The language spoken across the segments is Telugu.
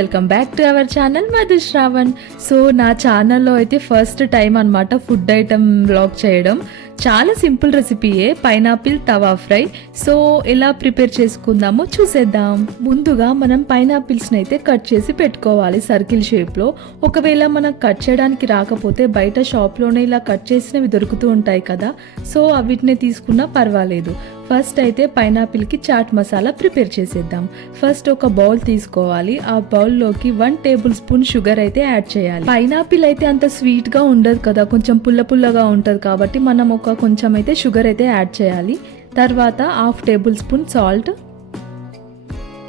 Welcome back to our channel Madhu Shravan. So నా ఛానల్లో అయితే ఫస్ట్ టైం అనమాట ఫుడ్ ఐటమ్ వ్లాగ్ చేయడం. చాలా సింపుల్ రెసిపీయే, పైనాపిల్ తవా ఫ్రై. సో ఎలా ప్రిపేర్ చేసుకుందామో చూసేద్దాం. ముందుగా మనం పైనాపిల్స్ని అయితే కట్ చేసి పెట్టుకోవాలి సర్కిల్ షేప్లో. ఒకవేళ మనం కట్ చేయడానికి రాకపోతే బయట షాప్లోనే ఇలా కట్ చేసినవి దొరుకుతూ ఉంటాయి కదా, సో అవిటినే తీసుకున్నా పర్వాలేదు. ఫస్ట్ అయితే పైనాపిల్కి చాట్ మసాలా ప్రిపేర్ చేసేద్దాం. ఫస్ట్ ఒక బౌల్ తీసుకోవాలి. ఆ బౌల్లోకి 1 టేబుల్ స్పూన్ షుగర్ అయితే యాడ్ చేయాలి. పైనాపిల్ అయితే అంత స్వీట్గా ఉండదు కదా, కొంచెం పుల్ల పుల్లగా ఉంటుంది కాబట్టి మనం కొంచెం అయితే షుగర్ అయితే యాడ్ చేయాలి. తర్వాత 1/2 టేబుల్ స్పూన్ సాల్ట్.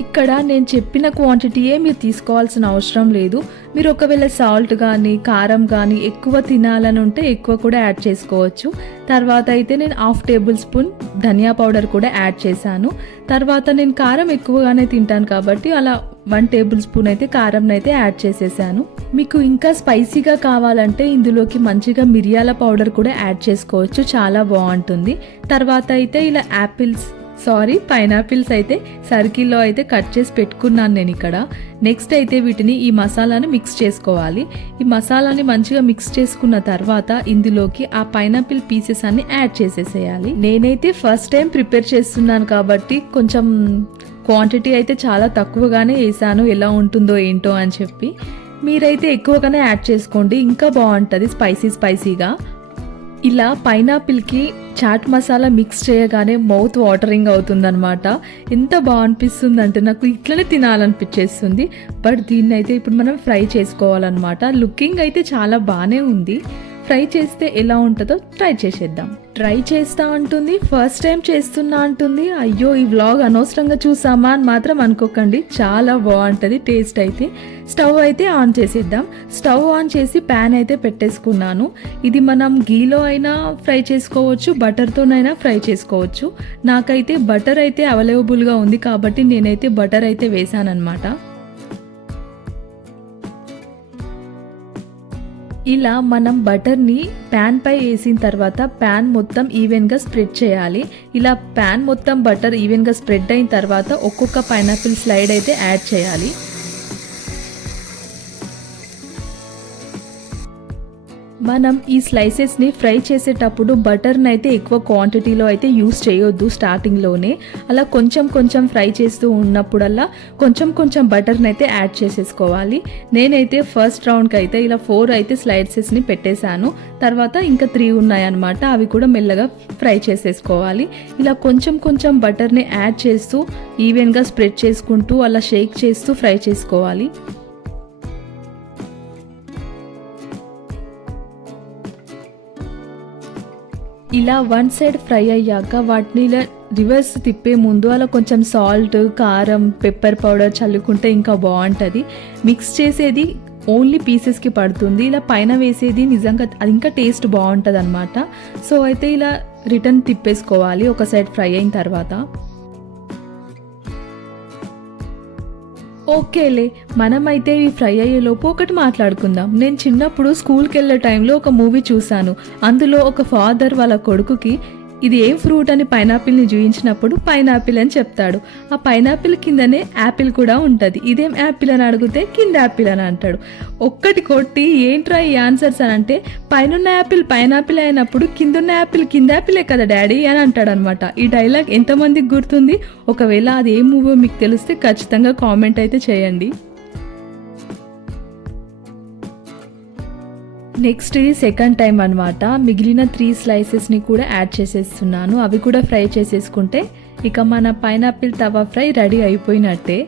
ఇక్కడ నేను చెప్పిన క్వాంటిటీయే మీరు తీసుకోవాల్సిన అవసరం లేదు. మీరు ఒకవేళ సాల్ట్ కానీ కారం కానీ ఎక్కువ తినాలని ఉంటే ఎక్కువ కూడా యాడ్ చేసుకోవచ్చు. తర్వాత అయితే నేను 1/2 టేబుల్ స్పూన్ ధనియా పౌడర్ కూడా యాడ్ చేశాను. తర్వాత నేను కారం ఎక్కువగానే తింటాను కాబట్టి అలా 1 టేబుల్ స్పూన్ అయితే కారం అయితే యాడ్ చేసేసాను. మీకు ఇంకా స్పైసీగా కావాలంటే ఇందులోకి మంచిగా మిరియాల పౌడర్ కూడా యాడ్ చేసుకోవచ్చు, చాలా బాగుంటుంది. తర్వాత అయితే ఇలా పైనాపిల్స్ అయితే సర్కిల్లో అయితే కట్ చేసి పెట్టుకున్నాను నేను ఇక్కడ. నెక్స్ట్ అయితే వీటిని ఈ మసాలాని మిక్స్ చేసుకోవాలి. ఈ మసాలాని మంచిగా మిక్స్ చేసుకున్న తర్వాత ఇందులోకి ఆ పైనాపిల్ పీసెస్ అన్ని యాడ్ చేసేసేయాలి. నేనైతే ఫస్ట్ టైం ప్రిపేర్ చేస్తున్నాను కాబట్టి కొంచెం క్వాంటిటీ అయితే చాలా తక్కువగానే వేసాను, ఎలా ఉంటుందో ఏంటో అని చెప్పి. మీరైతే ఎక్కువగానే యాడ్ చేసుకోండి, ఇంకా బాగుంటుంది స్పైసీగా. ఇలా పైనాపిల్కి చాట్ మసాలా మిక్స్ చేయగానే మౌత్ వాటరింగ్ అవుతుందన్నమాట. ఎంత బాగా అనిపిస్తుంది అంటే నాకు ఇట్లనే తినాలనిపించేస్తుంది. బట్ దీన్ని అయితే ఇప్పుడు మనం ఫ్రై చేసుకోవాలన్నమాట. లుకింగ్ అయితే చాలా బాగానే ఉంది. ఫ్రై చేస్తే ఎలా ఉంటుందో ట్రై చేసేద్దాం. ట్రై చేస్తా అంటుంది, ఫస్ట్ టైం చేస్తున్నా అంటుంది. అయ్యో ఈ వ్లాగ్ అనవసరంగా చూసామా అని మాత్రం అనుకోకండి, చాలా బాగుంటుంది టేస్ట్ అయితే. స్టవ్ అయితే ఆన్ చేసేద్దాం. స్టవ్ ఆన్ చేసి ప్యాన్ అయితే పెట్టేసుకున్నాను. ఇది మనం గీలో అయినా ఫ్రై చేసుకోవచ్చు, బటర్తోనైనా ఫ్రై చేసుకోవచ్చు. నాకైతే బటర్ అయితే అవైలబుల్గా ఉంది కాబట్టి నేనైతే బటర్ అయితే వేసానన్నమాట. ఇలా మనం బటర్ని ప్యాన్ పై వేసిన తర్వాత ప్యాన్ మొత్తం ఈవెన్గా స్ప్రెడ్ చేయాలి. ఇలా ప్యాన్ మొత్తం బటర్ ఈవెన్గా స్ప్రెడ్ అయిన తర్వాత ఒక్కొక్క పైనాపిల్ స్లైడ్ అయితే యాడ్ చేయాలి. మనం ఈ స్లైసెస్ని ఫ్రై చేసేటప్పుడు బటర్ని అయితే ఎక్కువ క్వాంటిటీలో అయితే యూస్ చేయొద్దు స్టార్టింగ్లోనే. అలా కొంచెం ఫ్రై చేస్తూ ఉన్నప్పుడల్లా కొంచెం బటర్ని అయితే యాడ్ చేసేసుకోవాలి. నేనైతే ఫస్ట్ రౌండ్కి అయితే ఇలా 4 అయితే స్లైసెస్ని పెట్టేశాను. తర్వాత ఇంకా 3 ఉన్నాయన్నమాట, అవి కూడా మెల్లగా ఫ్రై చేసేసుకోవాలి. ఇలా కొంచెం బటర్ని యాడ్ చేస్తూ ఈవెన్గా స్ప్రెడ్ చేసుకుంటూ అలా షేక్ చేస్తూ ఫ్రై చేసుకోవాలి. ఇలా 1 సైడ్ ఫ్రై అయ్యాక వాటిని ఇలా రివర్స్ తిప్పే ముందు అలా కొంచెం సాల్ట్, కారం, పెప్పర్ పౌడర్ చల్లుకుంటే ఇంకా బాగుంటుంది. మిక్స్ చేసేది ఓన్లీ పీసెస్కి పడుతుంది, ఇలా పైన వేసేది నిజంగా అది ఇంకా టేస్ట్ బాగుంటుంది అనమాట. సో అయితే ఇలా రిటర్న్ తిప్పేసుకోవాలి ఒక సైడ్ ఫ్రై అయిన తర్వాత. ఓకేలే, మనమైతే ఇవి ఫ్రై అయ్యేలోపు ఒకటి మాట్లాడుకుందాం. నేను చిన్నప్పుడు స్కూల్కి వెళ్ళే టైంలో ఒక మూవీ చూశాను. అందులో ఒక ఫాదర్ వాళ్ళ కొడుకుకి ఇది ఏం ఫ్రూట్ అని పైనాపిల్ని చూయించినప్పుడు పైనాపిల్ అని చెప్తాడు. ఆ పైనాపిల్ కిందనే యాపిల్ కూడా ఉంటుంది. ఇదేం యాపిల్ అని అడిగితే కింద యాపిల్ అని అంటాడు. ఒక్కటి కొట్టి ఏంట్రా ఈ ఆన్సర్స్ అని అంటే పైనున్న యాపిల్ పైనాపిల్ అయినప్పుడు కిందున్న యాపిల్ కింద యాపిలే కదా డాడీ అని అంటాడు అనమాట. ఈ డైలాగ్ ఎంతమందికి గుర్తుంది? ఒకవేళ అది ఏ మూవీ మీకు తెలిస్తే ఖచ్చితంగా కామెంట్ అయితే చేయండి. నెక్స్ట్ ఇది సెకండ్ టైం అనమాట. మిగిలిన 3 స్లైసెస్ని కూడా యాడ్ చేసేస్తున్నాను. అవి కూడా ఫ్రై చేసేసుకుంటే ఇక మన పైనాపిల్ తవా ఫ్రై రెడీ అయిపోయినట్టే.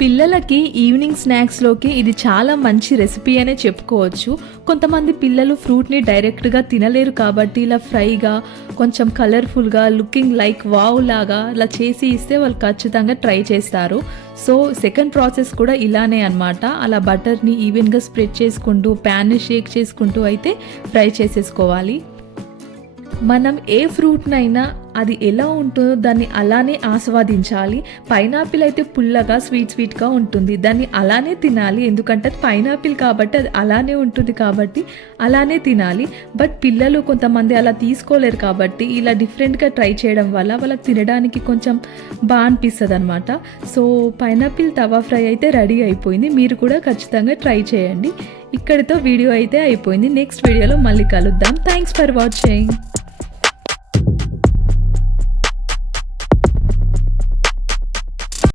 పిల్లలకి ఈవినింగ్ స్నాక్స్లోకి ఇది చాలా మంచి రెసిపీ అనే చెప్పుకోవచ్చు. కొంతమంది పిల్లలు ఫ్రూట్ని డైరెక్ట్గా తినలేరు కాబట్టి ఇలా ఫ్రైగా కొంచెం కలర్ఫుల్గా లుకింగ్ లైక్ వావ్ లాగా ఇలా చేసి ఇస్తే వాళ్ళు ఖచ్చితంగా ట్రై చేస్తారు. సో సెకండ్ ప్రాసెస్ కూడా ఇలానే అనమాట. అలా బటర్ని ఈవెన్గా స్ప్రెడ్ చేసుకుంటూ ప్యాన్ని షేక్ చేసుకుంటూ అయితే ఫ్రై చేసేసుకోవాలి. మనం ఏ ఫ్రూట్నైనా అది ఎలా ఉంటుందో దాన్ని అలానే ఆస్వాదించాలి. పైనాపిల్ అయితే పుల్లగా స్వీట్గా ఉంటుంది. దాన్ని అలానే తినాలి. ఎందుకంటే అది పైనాపిల్ కాబట్టి అది అలానే ఉంటుంది కాబట్టి అలానే తినాలి. బట్ పిల్లలు కొంతమంది అలా తీసుకోలేరు కాబట్టి ఇలా డిఫరెంట్గా ట్రై చేయడం వల్ల వాళ్ళకి తినడానికి కొంచెం బాగా అనిపిస్తుంది అనమాట. సో పైనాపిల్ తవా ఫ్రై అయితే రెడీ అయిపోయింది. మీరు కూడా ఖచ్చితంగా ట్రై చేయండి. ఇక్కడితో వీడియో అయితే అయిపోయింది. నెక్స్ట్ వీడియోలో మళ్ళీ కలుద్దాం. Thanks for watching.